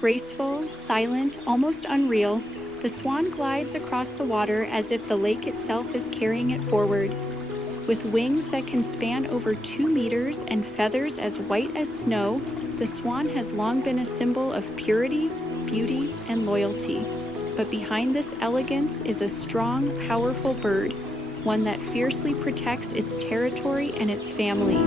Graceful, silent, almost unreal, the swan glides across the water as if the lake itself is carrying it forward. With wings that can span over 2 meters and feathers as white as snow, the swan has long been a symbol of purity, beauty, and loyalty. But behind this elegance is a strong, powerful bird, one that fiercely protects its territory and its family.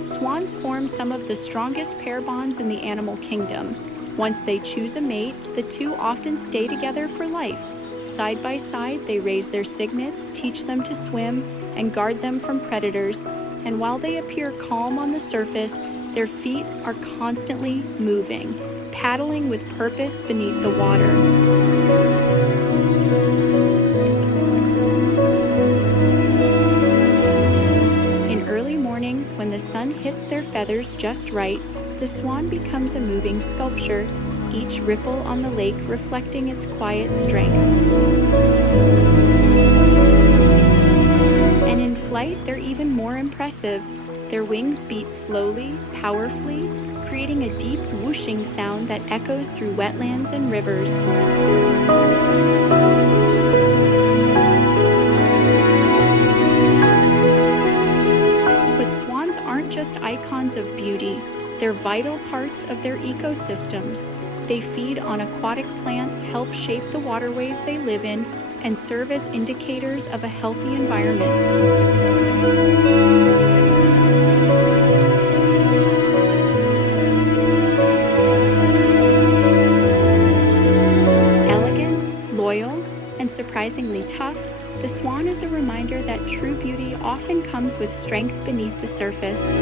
Swans form some of the strongest pair bonds in the animal kingdom. Once they choose a mate, the two often stay together for life. Side by side, they raise their cygnets, teach them to swim, and guard them from predators. And while they appear calm on the surface, their feet are constantly moving, paddling with purpose beneath the water. When the sun hits their feathers just right, the swan becomes a moving sculpture, each ripple on the lake reflecting its quiet strength. And in flight, they're even more impressive. Their wings beat slowly, powerfully, creating a deep whooshing sound that echoes through wetlands and rivers. Just icons of beauty, they're vital parts of their ecosystems. They feed on aquatic plants, help shape the waterways they live in, and serve as indicators of a healthy environment. Elegant, loyal, and surprisingly tough, the swan is a reminder that true beauty often comes with strength beneath the surface.